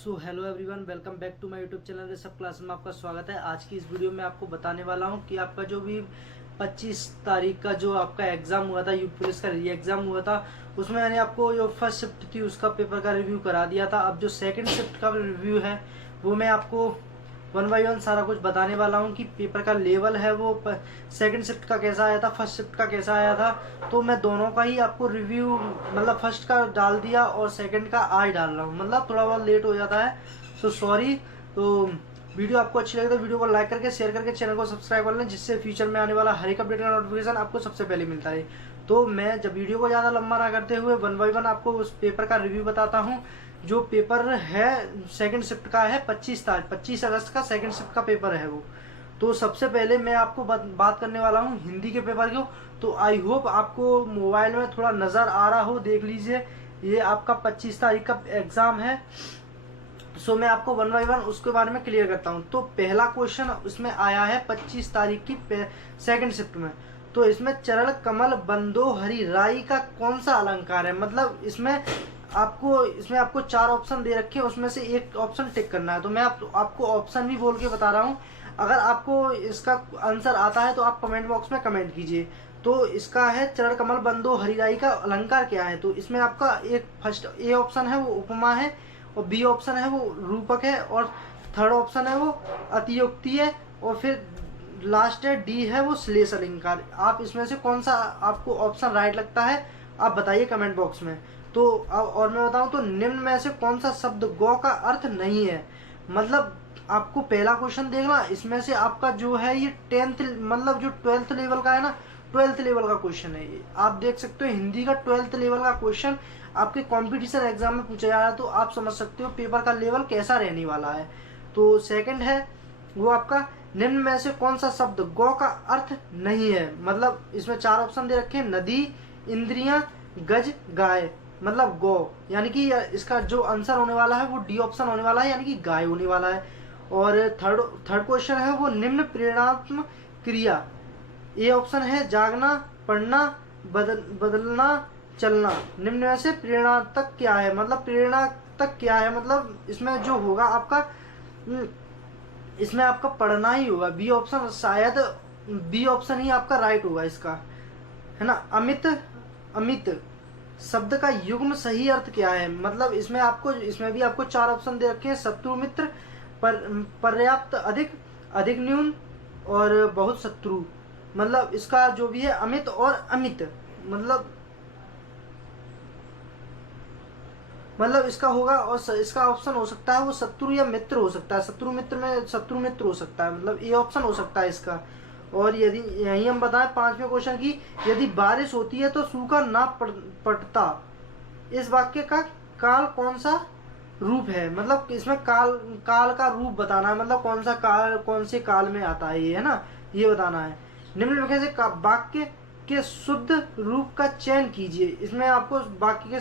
So hello everyone, welcome back to my YouTube channel सब class में आपका स्वागत है। आज की इस वीडियो में आपको बताने वाला हूं कि आपका जो भी 25 तारीख का जो आपका एग्जाम हुआ था, यूपी पुलिस का री एग्जाम हुआ था, उसमें मैंने आपको जो फर्स्ट शिफ्ट थी उसका पेपर का रिव्यू करा दिया था। अब जो सेकंड शिफ्ट का रिव्यू है वो मैं आपको वन बाई वन सारा कुछ बताने वाला हूँ कि पेपर का लेवल है वो सेकंड शिफ्ट का कैसा आया था, फर्स्ट शिफ्ट का कैसा आया था। तो मैं दोनों का ही आपको रिव्यू मतलब फर्स्ट का डाल दिया और सेकंड का आज डाल रहा हूँ, मतलब थोड़ा बहुत लेट हो जाता है, सो सॉरी। तो वीडियो आपको अच्छी लगे तो वीडियो को लाइक करके शेयर करके चैनल को सब्सक्राइब कर लें, जिससे फ्यूचर में आने वाला हर एक अपडेट का नोटिफिकेशन आपको सबसे पहले मिलता है। तो मैं जब वीडियो को ज़्यादा लंबा ना करते हुए वन बाई वन आपको उस पेपर का रिव्यू बताता हूँ। जो पेपर है सेकंड शिफ्ट का है 25 अगस्त का सेकंड शिफ्ट का पेपर है वो। तो सबसे पहले मैं आपको बात करने वाला हूँ हिंदी के पेपर की। तो आई होप आपको मोबाइल में थोड़ा नज़र आ रहा हो, देख लीजिए। ये आपका 25 तारीख का एग्ज़ाम है। सो मैं आपको वन बाई वन उसके बारे में क्लियर करता हूँ। तो पहला क्वेश्चन उसमें आया है 25 तारीख की सेकंड शिफ्ट में। तो इसमें चरण कमल बंदो हरि राई का कौन सा अलंकार है, मतलब इसमें आपको 4 ऑप्शन दे रखे हैं, उसमें से एक ऑप्शन टिक करना है। तो मैं आपको ऑप्शन भी बोल के बता रहा हूँ। अगर आपको इसका आंसर आता है तो आप कमेंट बॉक्स में कमेंट कीजिए। तो इसका है चरण कमल बंदो हरिराई का अलंकार क्या है। तो इसमें आपका एक फर्स्ट ए ऑप्शन है वो उपमा है, और बी ऑप्शन है वो रूपक है, और थर्ड ऑप्शन है वो अतियोक्ति है, और फिर लास्ट है डी है वो श्लेष अलंकार। आप इसमें से कौन सा आपको ऑप्शन राइट लगता है आप बताइए कमेंट बॉक्स में। तो अब और मैं बताऊं तो निम्न में से कौन सा शब्द गौ का अर्थ नहीं है। मतलब आपको पहला क्वेश्चन देखना, इसमें से आपका जो है ये 10th मतलब जो 12th लेवल का है ना, 12th लेवल का क्वेश्चन है ये। आप देख सकते हो हिंदी का 12th लेवल का क्वेश्चन आपके कंपटीशन एग्जाम में पूछा जा रहा है, तो आप समझ सकते हो पेपर का लेवल कैसा रहने वाला है। तो सेकंड है वो आपका निम्न में से कौन सा शब्द गौ का अर्थ नहीं है। मतलब इसमें 4 ऑप्शन दे रखे हैं, नदी, इंद्रियां, गज, गाय, मतलब गौ, यानी कि इसका जो आंसर होने वाला है वो डी ऑप्शन होने वाला है, यानी कि गाय होने वाला है। और थर्ड क्वेश्चन है वो निम्न प्रेरणात्मक क्रिया। ए ऑप्शन है जागना, पढ़ना, बदलना, चलना। निम्न में से प्रेरणा तक क्या है, मतलब प्रेरणा तक क्या है, मतलब इसमें जो होगा आपका इसमें आपका पढ़ना ही होगा। बी ऑप्शन शायद बी ऑप्शन ही आपका राइट होगा इसका, है ना। अमित अमित शब्द का युग्म सही अर्थ क्या है। मतलब इसमें भी आपको 4 ऑप्शन दे रखे हैं, शत्रु मित्र, पर्याप्त, अधिक, अधिक न्यून, और बहुत शत्रु। मतलब इसका जो भी है अमित और अमित, मतलब इसका होगा। और इसका ऑप्शन हो सकता है वो शत्रु या मित्र हो सकता है, शत्रु मित्र में शत्रु मित्र हो सकता है, मतलब ये ऑप्शन हो सकता है इसका। और यदि यही हम बताएं 5वें क्वेश्चन की, यदि बारिश होती है तो सूखा ना पड़ता, इस वाक्य का काल कौन सा रूप है। मतलब इसमें काल का रूप बताना है, मतलब कौन सा काल कौन से काल में आता है ये, है ना, ये बताना है। निम्नलिखित से वाक्य के शुद्ध रूप का चयन कीजिए। इसमें आपको वाक्य के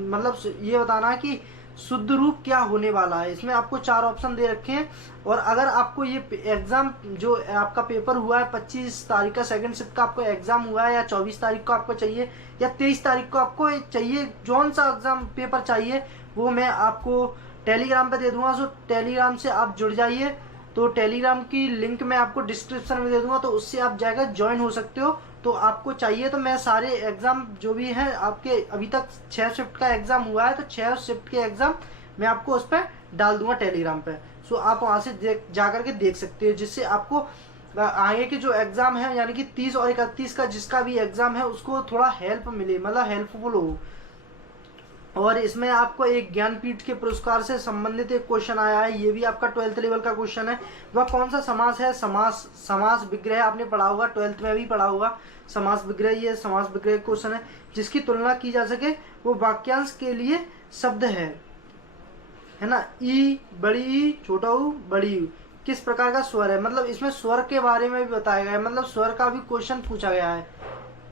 मतलब ये बताना है कि शुद्ध रूप क्या होने वाला है। इसमें आपको 4 ऑप्शन दे रखे हैं। और अगर आपको ये एग्जाम जो आपका पेपर हुआ है 25 तारीख का सेकंड शिफ्ट का आपको एग्जाम हुआ है, या 24 तारीख को आपको चाहिए, या 23 तारीख को आपको चाहिए, कौन सा एग्जाम पेपर चाहिए वो मैं आपको टेलीग्राम पे दे दूंगा। सो टेलीग्राम से आप जुड़ जाइए। तो टेलीग्राम की लिंक मैं आपको डिस्क्रिप्शन में दे दूंगा, तो उससे आप जाकर ज्वाइन हो सकते हो। तो आपको चाहिए तो मैं सारे एग्जाम जो भी हैं आपके, अभी तक 6 शिफ्ट का एग्जाम हुआ है, तो 6 शिफ्ट के एग्जाम मैं आपको उस पर डाल दूंगा टेलीग्राम पे। सो आप वहां से जा करके देख सकते हो, जिससे आपको आगे के जो एग्जाम है यानी कि 30 और 31 का जिसका भी एग्जाम है उसको थोड़ा हेल्प मिले, मतलब हेल्पफुल हो। और इसमें आपको एक ज्ञानपीठ के पुरस्कार से संबंधित एक क्वेश्चन आया है, ये भी आपका 12th लेवल का क्वेश्चन है। वह कौन सा समास है। समास विग्रह आपने पढ़ा होगा, 12th में भी पढ़ा होगा समास विग्रह। ये समास विग्रह क्वेश्चन है, जिसकी तुलना की जा सके वो वाक्यांश के लिए शब्द है ना। ई, बड़ी ई, छोटा ऊ, बड़ी यू किस प्रकार का स्वर है। मतलब इसमें स्वर के बारे में भी बताया गया है, मतलब स्वर का भी क्वेश्चन पूछा गया है,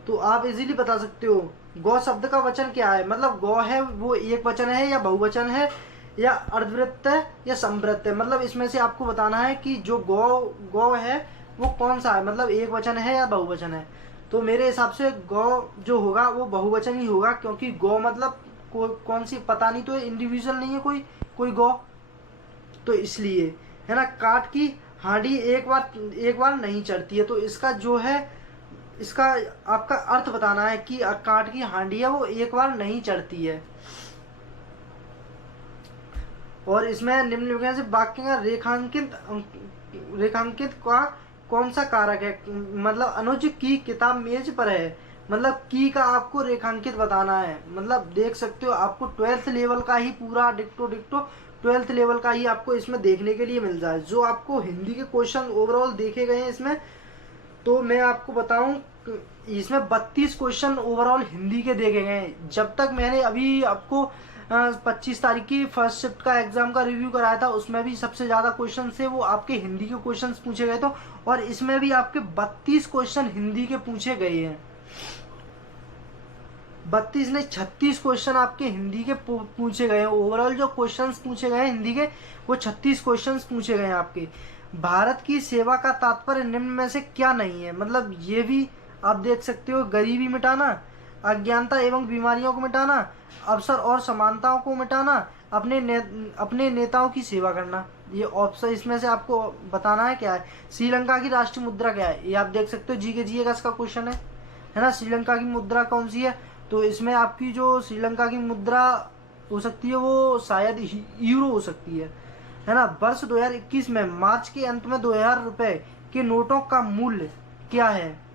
तो आप इजीली बता सकते हो। गौ शब्द का वचन क्या है, मतलब गौ है वो एक वचन है या बहुवचन है, या अर्धवृत्त है या संवृत्त है। मतलब इसमें से आपको बताना है कि जो गौ है वो कौन सा है, मतलब एक वचन है या बहुवचन है। तो मेरे हिसाब से गौ जो होगा वो बहुवचन ही होगा, क्योंकि गौ मतलब कौन सी पता नहीं, तो इंडिविजुअल नहीं है कोई गौ, तो इसलिए है ना। काठ की हांडी एक बार नहीं चढ़ती है, तो इसका जो है इसका आपका अर्थ बताना है कि काठ की हांडी है वो एक बार नहीं चढ़ती है। और इसमें निम्नलिखित से वाक्य का रेखांकित का कौन सा कारक है, मतलब अनुज की किताब मेज पर है, मतलब की का आपको रेखांकित बताना है। मतलब देख सकते हो आपको 12th लेवल का ही पूरा डिक्टो 12th लेवल का ही आपको इसमें देखने के लिए मिल जाए। जो आपको हिंदी के क्वेश्चन ओवरऑल देखे गए हैं इसमें, तो मैं आपको बताऊं इसमें 32 क्वेश्चन ओवरऑल हिंदी के देखे गए हैं। जब तक मैंने अभी आपको 25 तारीख की फर्स्ट शिफ्ट का एग्जाम का रिव्यू कराया था, उसमें भी सबसे ज्यादा क्वेश्चन थे वो आपके हिंदी के क्वेश्चन पूछे गए थे, और इसमें भी आपके 32 क्वेश्चन हिंदी के पूछे गए हैं। 32 नहीं 36 क्वेश्चन आपके हिंदी के पूछे गए हैं। ओवरऑल जो क्वेश्चंस पूछे गए हैं हिंदी के, वो 36 क्वेश्चंस पूछे गए हैं आपके। भारत की सेवा का तात्पर्य निम्न में से क्या नहीं है, मतलब ये भी आप देख सकते हो, गरीबी मिटाना, अज्ञानता एवं बीमारियों को मिटाना, अवसर और समानताओं को मिटाना, अपने नेताओं की सेवा करना। ये ऑप्शन इसमें से आपको बताना है क्या है। श्रीलंका की राष्ट्रीय मुद्रा क्या है, ये आप देख सकते हो, जी का इसका क्वेश्चन है ना। श्रीलंका की मुद्रा कौन सी है, तो इसमें आपकी जो श्रीलंका की मुद्रा हो सकती है वो शायद यूरो हो सकती है ना। वर्ष 2021 में मार्च के अंत में 2000 रुपए के नोटों का मूल्य क्या है,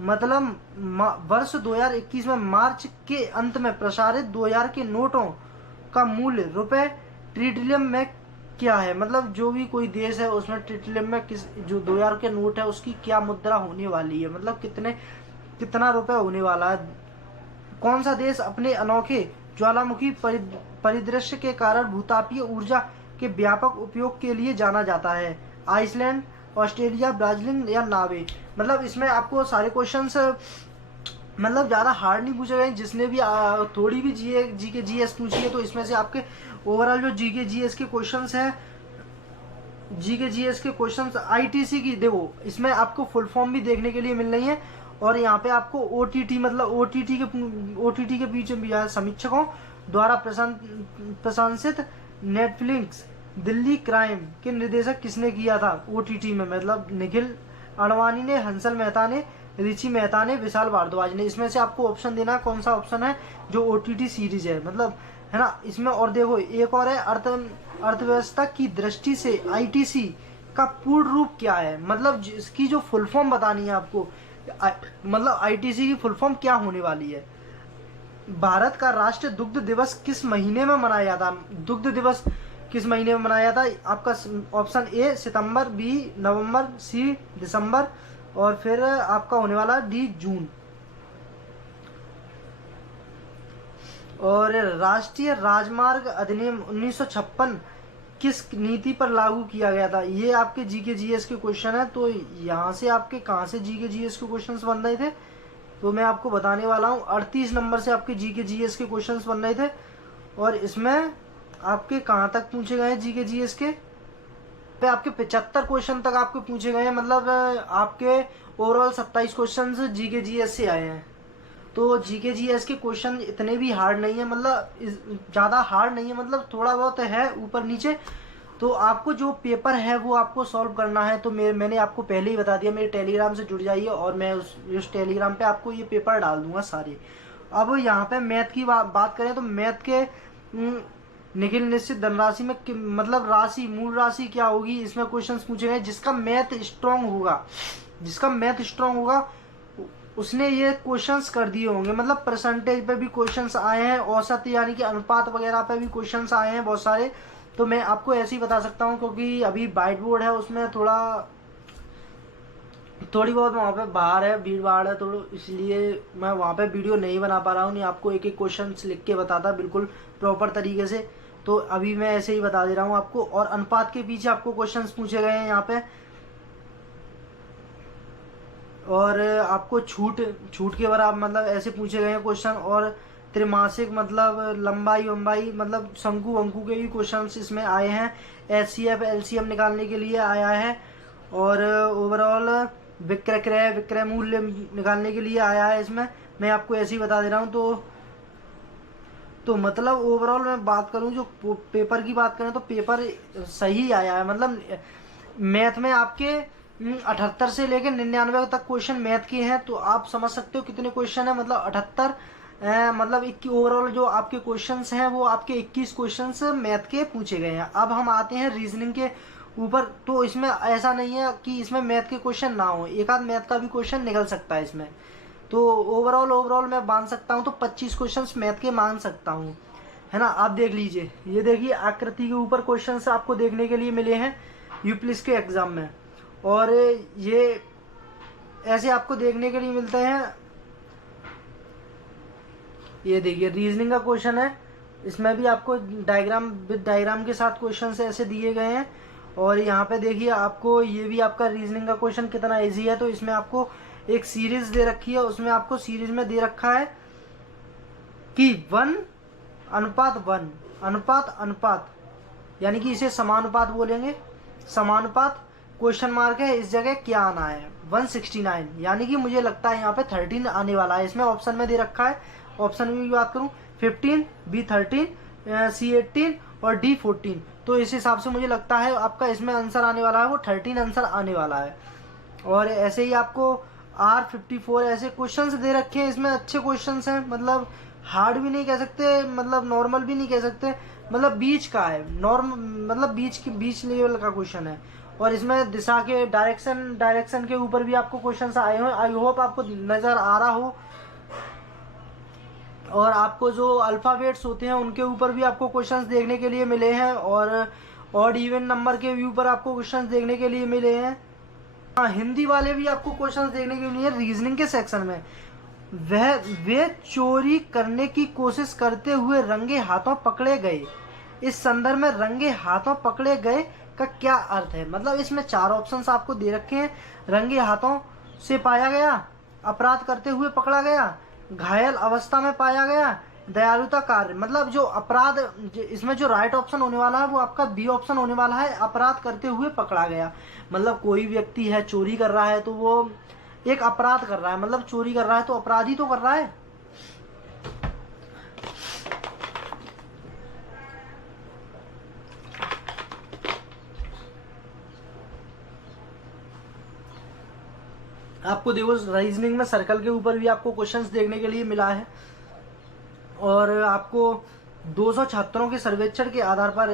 मतलब वर्ष 2021 में मार्च के अंत में प्रसारित 2000 के नोटों का मूल्य रुपए ट्रिलियन में क्या है, मतलब जो भी कोई देश है उसमें ट्रिलियन में किस जो 2000 के नोट है उसकी क्या मुद्रा होने वाली है, मतलब कितना रुपए होने वाला है। कौन सा देश अपने अनोखे ज्वालामुखी परिदृश्य के कारण भूतापीय ऊर्जा के व्यापक उपयोग के लिए जाना जाता है, आइसलैंड, ऑस्ट्रेलिया, ब्राजील या नार्वे। मतलब इसमें आपको सारे क्वेश्चंस मतलब ज्यादा हार्ड नहीं पूछे गए। जिसने भी थोड़ी भी जीके जीएस पूछी है, तो इसमें से आपके ओवरऑल जो जीके जीएस के क्वेश्चंस हैं, जीके जीएस के क्वेश्चंस आईटीसी की देखो, इसमें आपको फुल फॉर्म भी देखने के लिए मिल रही है, और यहाँ पे आपको ओटीटी मतलब ओटीटी के पीछे भी समीक्षकों द्वारा प्रशंसित नेटफ्लिक्स दिल्ली क्राइम के निर्देशक किसने किया था ओटीटी में, मतलब निखिल अडवाणी ने, हंसल मेहता ने, ऋषि मेहता ने, विशाल भारद्वाज ने। इसमें से आपको ऑप्शन देना कौन सा ऑप्शन है जो ओटीटी सीरीज है, मतलब है ना। इसमें और देखो एक और है, अर्थव्यवस्था की दृष्टि से आईटीसी का पूर्ण रूप क्या है, मतलब इसकी जो फुल फॉर्म बतानी है आपको, मतलब आईटीसी की फुल फॉर्म क्या होने वाली है। भारत का राष्ट्रीय दुग्ध दिवस किस महीने में मनाया जाता है, दुग्ध दिवस किस महीने में मनाया जाता है, आपका ऑप्शन ए सितंबर, बी नवंबर, सी दिसंबर, और फिर आपका होने वाला डी जून। और राष्ट्रीय राजमार्ग अधिनियम 1956 किस नीति पर लागू किया गया था, ये आपके जीके जीएस के क्वेश्चन है। तो यहाँ से आपके कहाँ से जीके जीएस के क्वेश्चंस बन रहे थे, तो मैं आपको बताने वाला हूँ। 38 नंबर से आपके जीके जीएस के क्वेश्चंस बन रहे थे, और इसमें आपके कहाँ तक पूछे गए हैं जीके जीएस के, पे आपके 75 क्वेश्चन तक आपके पूछे गए हैं, मतलब आपके ओवरऑल 27 क्वेश्चन जीके जीएस से आए हैं। तो जीके जीएस के क्वेश्चन इतने भी हार्ड नहीं है, मतलब ज़्यादा हार्ड नहीं है, मतलब थोड़ा बहुत है ऊपर नीचे। तो आपको जो पेपर है वो आपको सॉल्व करना है, तो मैंने आपको पहले ही बता दिया, मेरे टेलीग्राम से जुड़ जाइए, और मैं उस टेलीग्राम पे आपको ये पेपर डाल दूंगा सारे। अब यहाँ पे मैथ की बात करें, तो मैथ के निखिल निश्चित धनराशि में मतलब राशि, मूल राशि क्या होगी, इसमें क्वेश्चंस पूछे गए। जिसका मैथ स्ट्रांग होगा उसने ये क्वेश्चंस कर दिए होंगे, मतलब परसेंटेज पे भी क्वेश्चंस आए हैं, औसत यानी कि अनुपात वगैरह पे भी क्वेश्चंस आए हैं बहुत सारे। तो मैं आपको ऐसे ही बता सकता हूँ, क्योंकि अभी वाइट बोर्ड है, उसमें थोड़ी बहुत वहाँ पे बाहर है, भीड़ भाड़ है, तो इसलिए मैं वहाँ पे वीडियो नहीं बना पा रहा हूँ, नहीं आपको एक एक क्वेश्चन लिख के बताता बिल्कुल प्रॉपर तरीके से। तो अभी मैं ऐसे ही बता दे रहा हूँ आपको। और अनुपात के पीछे आपको क्वेश्चन पूछे गए हैं यहाँ पे, और आपको छूट के बराबर मतलब ऐसे पूछे गए हैं क्वेश्चन, और त्रिमासिक मतलब लंबाई मतलब शंकु वंकु के भी क्वेश्चंस इसमें आए हैं। एचसीएफ एलसीएम निकालने के लिए आया है, और ओवरऑल विक्रय मूल्य निकालने के लिए आया है इसमें। मैं आपको ऐसे ही बता दे रहा हूँ। तो मतलब ओवरऑल मैं बात करूं, जो पेपर की बात करें तो पेपर सही आया है। मतलब मैथ में आपके 78 से लेकर 99 तक क्वेश्चन मैथ के हैं, तो आप समझ सकते हो कितने क्वेश्चन है। मतलब 78 मतलब 21 ओवरऑल जो आपके क्वेश्चंस हैं वो आपके 21 क्वेश्चंस मैथ के पूछे गए हैं। अब हम आते हैं रीजनिंग के ऊपर। तो इसमें ऐसा नहीं है कि इसमें मैथ के क्वेश्चन ना हो, एक आध मैथ का भी क्वेश्चन निकल सकता है इसमें। तो ओवरऑल मैं मान सकता हूँ तो 25 क्वेश्चंस मैथ के मान सकता हूँ, है ना। आप देख लीजिए, ये देखिए आकृति के ऊपर क्वेश्चंस आपको देखने के लिए मिले हैं यूपीएससी के एग्जाम में, और ये ऐसे आपको देखने के लिए मिलते हैं। ये देखिए रीजनिंग का क्वेश्चन है, इसमें भी आपको डायग्राम विद डायग्राम के साथ क्वेश्चन ऐसे दिए गए हैं। और यहाँ पे देखिए आपको ये भी आपका रीजनिंग का क्वेश्चन कितना इजी है। तो इसमें आपको एक सीरीज दे रखी है, उसमें आपको सीरीज में दे रखा है कि 1:1 अनुपात अनुपात, यानी कि इसे समानुपात बोलेंगे। समानुपात क्वेश्चन मार्क है, इस जगह क्या आना है 169, यानी कि मुझे लगता है यहाँ पे 13 आने वाला है। इसमें ऑप्शन में दे रखा है, ऑप्शन में भी बात करूँ 15, B13, C18 और D14। तो इस हिसाब से मुझे लगता है आपका इसमें आंसर आने वाला है वो 13 आंसर आने वाला है। और ऐसे ही आपको R54 ऐसे क्वेश्चंस दे रखे हैं, इसमें अच्छे क्वेश्चंस हैं। मतलब हार्ड भी नहीं कह सकते, मतलब नॉर्मल भी नहीं कह सकते, मतलब बीच का है। मतलब बीच लेवल का क्वेश्चन है। और इसमें दिशा के डायरेक्शन के ऊपर भी आपको क्वेश्चंस आए हो, आई होप आपको नजर आ रहा हो। और आपको जो अल्फाबेट्स होते हैं उनके ऊपर भी आपको क्वेश्चंस देखने के लिए मिले हैं, और ऑड इवन नंबर के ऊपर आपको क्वेश्चंस देखने के लिए मिले हैं। हाँ, हिंदी वाले भी आपको क्वेश्चंस देखने के लिए रीजनिंग के सेक्शन में। वे चोरी करने की कोशिश करते हुए रंगे हाथों पकड़े गए। इस संदर्भ में रंगे हाथों पकड़े गए का क्या अर्थ है। मतलब इसमें 4 ऑप्शंस आपको दे रखे हैं। रंगे हाथों से पाया गया, अपराध करते हुए पकड़ा गया, घायल अवस्था में पाया गया, दयालुता कार्य। मतलब जो अपराध, इसमें जो राइट ऑप्शन होने वाला है वो आपका बी ऑप्शन होने वाला है, अपराध करते हुए पकड़ा गया। मतलब कोई व्यक्ति है चोरी कर रहा है तो वो एक अपराध कर रहा है, मतलब चोरी कर रहा है तो अपराध ही तो कर रहा है। आपको देखो रीजनिंग में सर्कल के ऊपर भी आपको क्वेश्चंस देखने के लिए मिला है। और आपको 200 छात्रों के सर्वेक्षण के आधार पर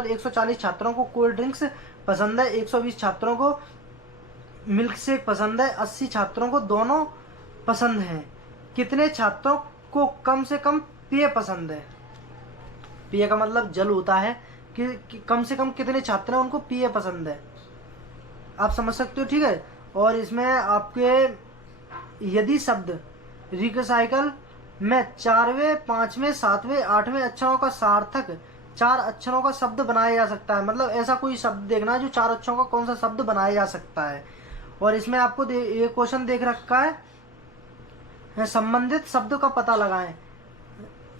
140 छात्रों को कोल्ड ड्रिंक्स पसंद है, 120 छात्रों को मिल्क शेक पसंद है, 80 छात्रों को दोनों पसंद है। कितने छात्रों को कम से कम पेय पसंद है। पेय का मतलब जल होता है कि कम से कम कितने छात्र हैं उनको पेय पसंद है, आप समझ सकते हो, ठीक है। और इसमें आपके यदि शब्द रिसाइकल में 4वें, 5वें, 7वें, 8वें अक्षरों का सार्थक 4 अक्षरों का शब्द बनाया जा सकता है। मतलब ऐसा कोई शब्द देखना है जो 4 अक्षरों का कौन सा शब्द बनाया जा सकता है। और इसमें आपको एक क्वेश्चन देख रखा है, संबंधित शब्द का पता लगाएं।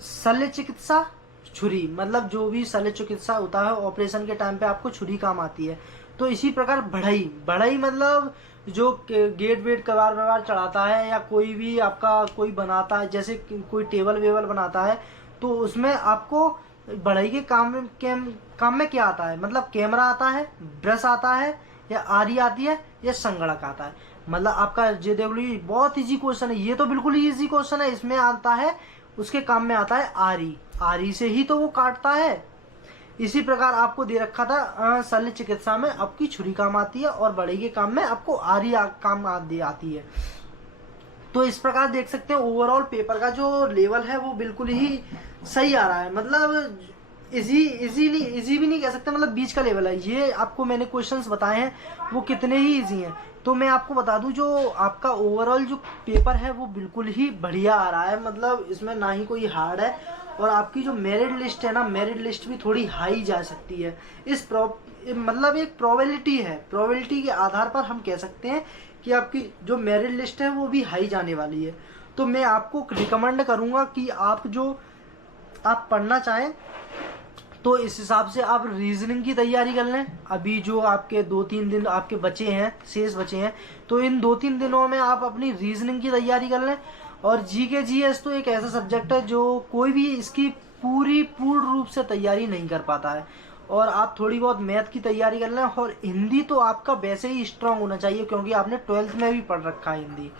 शल्य चिकित्सा छुरी, मतलब जो भी शल्य चिकित्सा होता है ऑपरेशन के टाइम पे आपको छुरी काम आती है। तो इसी प्रकार बढ़ई मतलब जो गेट वेट कबार वबार चढ़ाता है, या कोई भी आपका कोई बनाता है, जैसे कोई टेबल वेबल बनाता है, तो उसमें आपको बढ़ई के काम में क्या आता है। मतलब कैमरा आता है, ब्रश आता है, या आरी आती है, या संगणक आता है। मतलब आपका JW बहुत इजी क्वेश्चन है, ये तो बिल्कुल ही इजी क्वेश्चन है। इसमें आता है, उसके काम में आता है आरी से ही तो वो काटता है। इसी प्रकार आपको दे रखा था शल्य चिकित्सा में आपकी छुरी काम आती है, और बढ़ई के काम में आपको आरी काम आती है। तो इस प्रकार देख सकते हैं ओवरऑल पेपर का जो लेवल है वो बिल्कुल ही सही आ रहा है। मतलब इजी भी नहीं कह सकते, मतलब बीच का लेवल है। ये आपको मैंने क्वेश्चंस बताए हैं वो कितने ही इजी हैं। तो मैं आपको बता दूं जो आपका ओवरऑल जो पेपर है वो बिल्कुल ही बढ़िया आ रहा है। मतलब इसमें ना ही कोई हार्ड है, और आपकी जो मेरिट लिस्ट है ना, मेरिट लिस्ट भी थोड़ी हाई जा सकती है। मतलब एक प्रोबेबिलिटी है, प्रोबेबिलिटी के आधार पर हम कह सकते हैं कि आपकी जो मेरिट लिस्ट है वो भी हाई जाने वाली है। तो मैं आपको रिकमेंड करूंगा कि आप पढ़ना चाहें तो इस हिसाब से आप रीजनिंग की तैयारी कर लें। अभी जो आपके 2-3 दिन आपके शेष बचे हैं, तो इन 2-3 दिनों में आप अपनी रीजनिंग की तैयारी कर लें। और जीके जीएस तो एक ऐसा सब्जेक्ट है जो कोई भी इसकी पूर्ण रूप से तैयारी नहीं कर पाता है। और आप थोड़ी बहुत मैथ की तैयारी कर लें, और हिंदी तो आपका वैसे ही स्ट्रांग होना चाहिए क्योंकि आपने 12th में भी पढ़ रखा है हिंदी।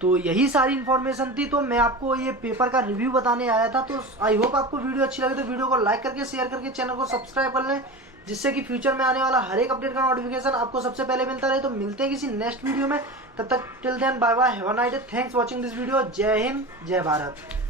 तो यही सारी इन्फॉर्मेशन थी, तो मैं आपको ये पेपर का रिव्यू बताने आया था। तो आई होप आपको वीडियो अच्छी लगे तो वीडियो को लाइक करके शेयर करके चैनल को सब्सक्राइब कर लें, जिससे कि फ्यूचर में आने वाला हर एक अपडेट का नोटिफिकेशन आपको सबसे पहले मिलता रहे। तो मिलते हैं किसी नेक्स्ट वीडियो में, तब तक till then bye bye, have a nice day, thanks watching this video. जय हिंद, जय भारत।